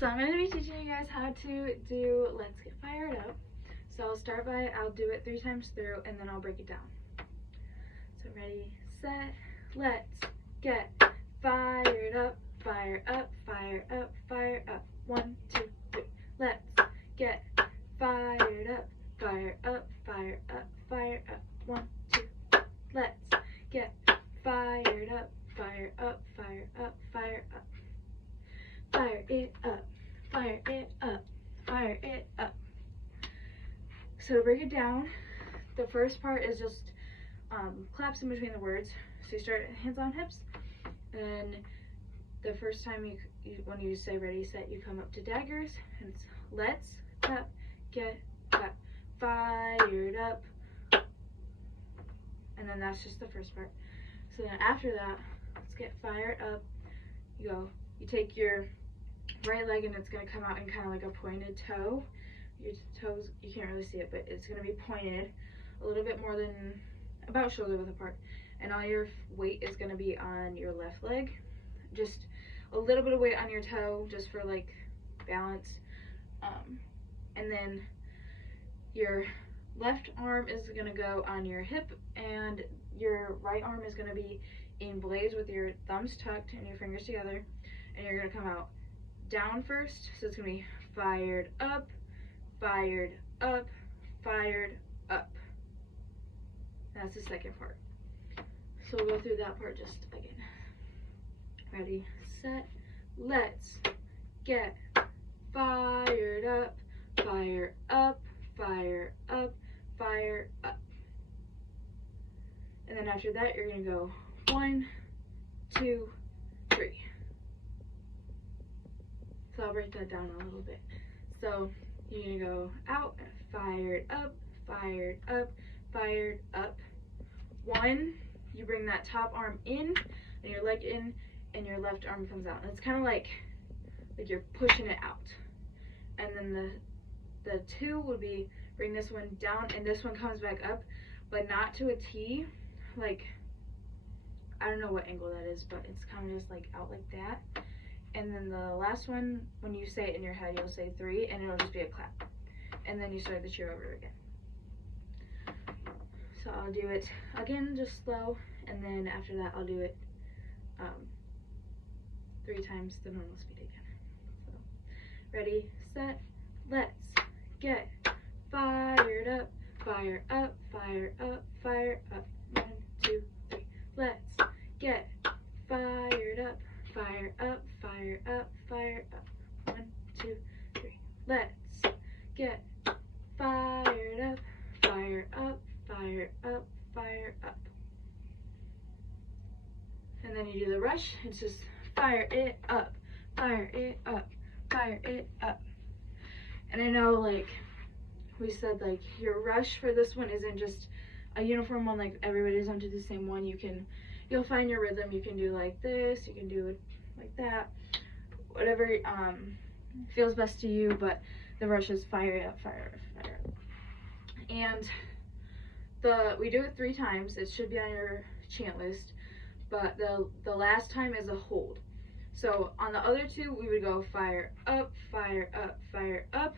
So I'm going to be teaching you guys how to do Let's Get Fired Up. So I'll do it 3 times through and then I'll break it down. So ready, set, let's get fired up, fire up, fire up, fire up. 1, 2, 3. Let's get fired up, fire up, fire up, fire up. 1, 2, 3. Let's get fired up, fire up, fire up, fire up. Fire it up, fire it up, fire it up. So to break it down, the first part is just claps in between the words. So you start hands on hips, and the first time when you say ready, set, you come up to daggers, and it's let's clap, get clap, fired up, and then that's just the first part. So then after that, let's get fired up. You take your right leg and it's going to come out in kind of like a pointed toe. Your toes, you can't really see it, but it's going to be pointed a little bit more than about shoulder width apart, and all your weight is going to be on your left leg, just a little bit of weight on your toe just for like balance, and then your left arm is going to go on your hip and your right arm is going to be in blades with your thumbs tucked and your fingers together, and you're going to come out down first. So it's going to be fired up, fired up, fired up. That's the second part. So we'll go through that part just again. Ready, set, let's get fired up, fire up, fire up, fire up. And then after that, you're going to go 1, 2, 3. So I'll break that down a little bit. So you're going to go out, fired up, fired up, fired up. 1, you bring that top arm in and your leg in and your left arm comes out. And it's kind of like you're pushing it out. And then the 2 would be bring this one down and this one comes back up, but not to a T. Like, I don't know what angle that is, but it's kind of just like out like that. And then the last one, when you say it in your head, you'll say 3 and it'll just be a clap. And then you start the cheer over again. So I'll do it again, just slow, and then after that I'll do it 3 times the normal speed again. So ready, set, let's get fired up, fire up, fire up, fire up. 1, 2, 3. Let's get fired up, fire up, fire up, fire up. 1, 2, 3. Let's get fired up, fire up, fire up, fire up. And then you do the rush. It's just fire it up, fire it up, fire it up. And I know, like we said, like your rush for this one isn't just a uniform one, like everybody doesn't do the same one. You'll find your rhythm. You can do like this, you can do it like that, whatever feels best to you, but the rush is fire up, fire up, fire up. And we do it 3 times. It should be on your chant list, but the last time is a hold. So on the other 2, we would go fire up, fire up, fire up,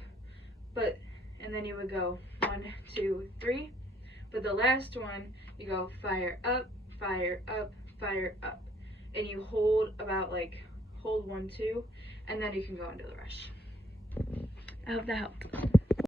and then you would go 1, 2, 3. But the last one, you go fire up, fire up, fire up, and you hold about hold 1, 2, and then you can go into the rush. I hope that helped.